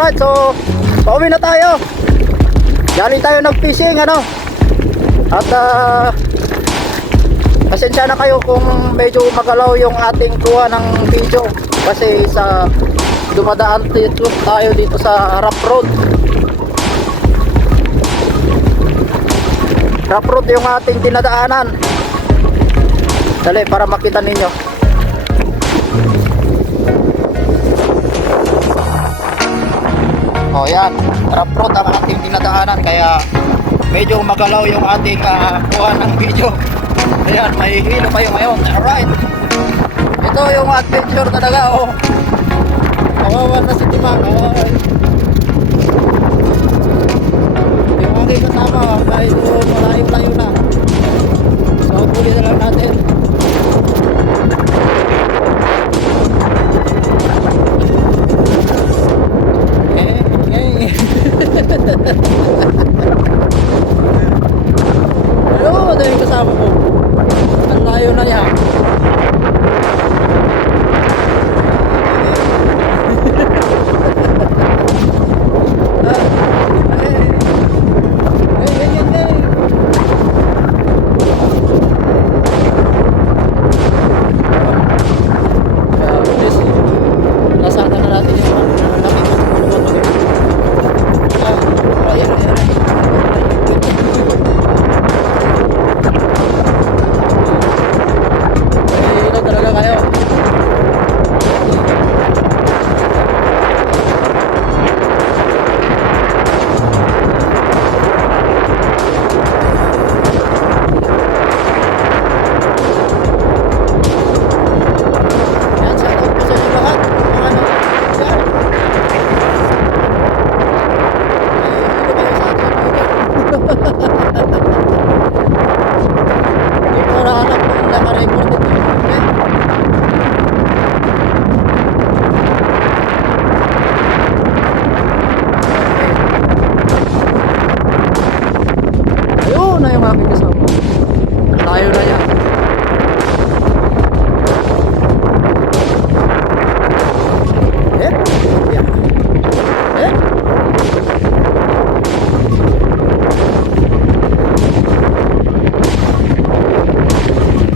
Alright, so pauwi na tayo. Dali tayo nag-fishing, ano. At pasensya na kayo kung medyo magalaw yung ating kuha ng video. Kasi sa dumadaan tayo dito sa rough road. Rough road yung ating dinadaanan. Dali, para makita ninyo. O yan, rough road ang ating dinadaanan. Kaya medyo magalaw yung ating kuha ng video. Ayan, may hilo kayo ngayon. Alright, ito yung adventure talaga. Oh, kawawa na si Timang. Yung aking kasama kahit malayo-layo na. So huli na lang natin. Ano na yung kasama ko? Ang layo na yan.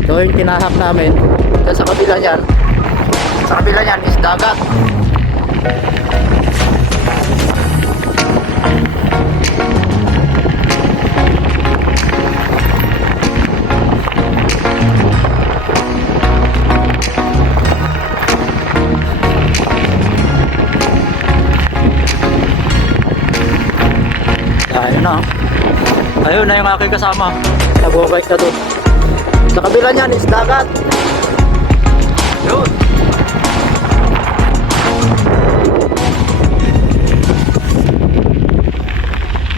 So yung tinahak namin sa kabila niyan, is dagat. Ayun na yung aking kasama, nag-bike na doon. Sa kabila niyan is dagat. Yun.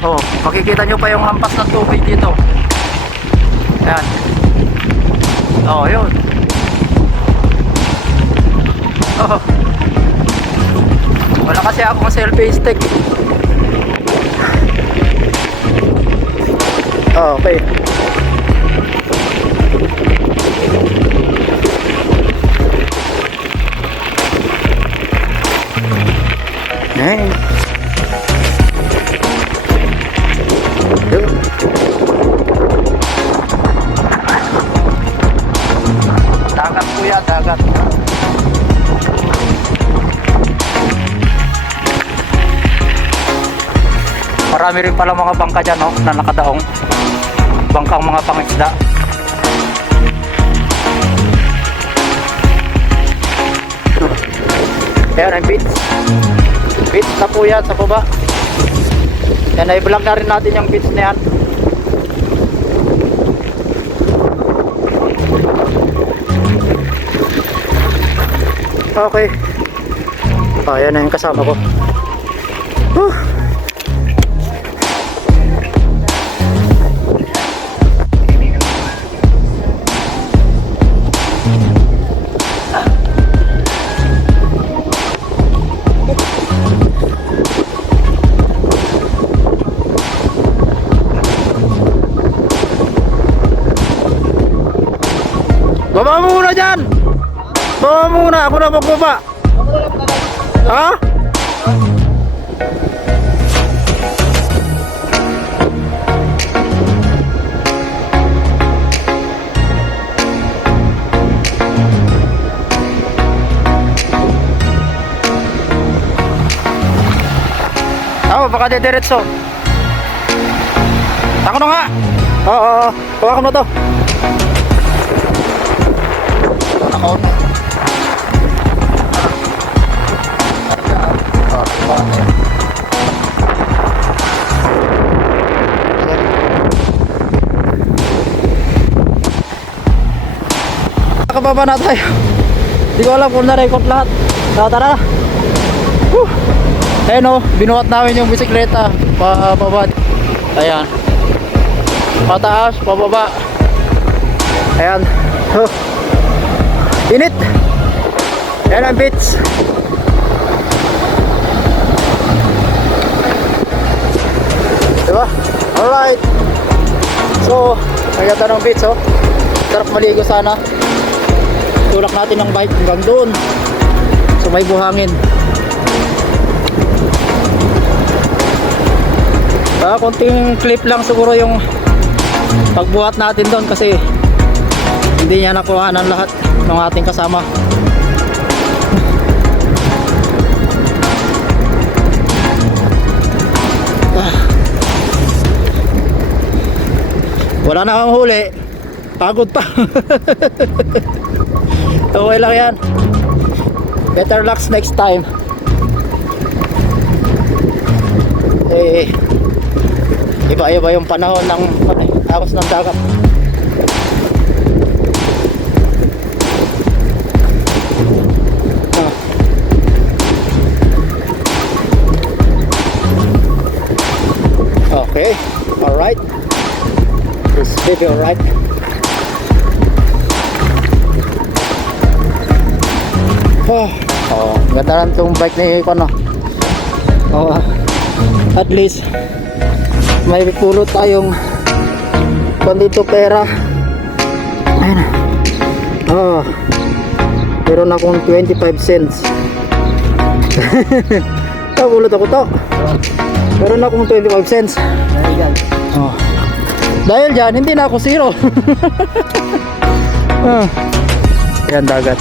Oh, makikita nyo pa yung hampas ng tubig dito. Ayan. Oh, yun. Oh. Wala kasi akong selfie stick. Oh, okay. Hey. Dagat kuya, dagat. Marami rin pala mga bangka dyan, no, na nakadaong. Bangkang mga pangisda. Ayan ang beach. Beach na po yan sa baba. Yan, i-vlog na rin natin yung beach na yan. Okay. Ayan na yung kasama ko. Baba mo muna dyan! Baba mo muna, ako na magbaba. Ha? baka didiretso. Ako na nga. Oo. Hawakan mo to. Ako. Nakababa na tayo. Hindi ko alam kung na-record lahat. Tara. Woo! Ayan o, binuhat namin yung bisikleta pababa. Ayan. Pataas, pababa. Ayan. Huh. Init. Ayan ang beach. Diba? Alright. So, maganda ng beach oh. Sarap maligo sana. Tulak natin ng bike hanggang doon. So may buhangin. Konting clip lang siguro yung pagbuhat natin doon kasi hindi niya nakuha ng lahat ng ating kasama. Wala na akong huli. Pagod pa. Okay lang yan. Better luck next time. Iba-iba yung panahon ng agos ng dagat. Okay, alright. This video alright. Ganda lang itong bike ni Kono. At least may pulot tayong pandito pera. Ayun na. Meron akong 25 cents. Pulot ako to. Meron akong 25 cents. Dahil dyan, hindi na ako zero. Yan dagat.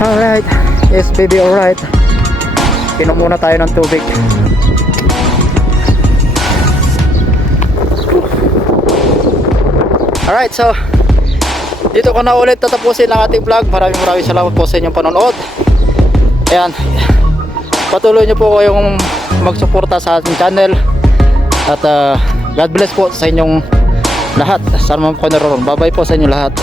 Alright. Yes baby, alright. Pinom muna tayo ng tubig. Alright, so dito ko na ulit tatapusin ang ating vlog. Maraming salamat po sa inyong panonood. Ayan, patuloy nyo po kayong magsuporta sa ating channel. At God bless po sa inyong lahat. Saan man po naroon. Bye bye po sa inyong lahat.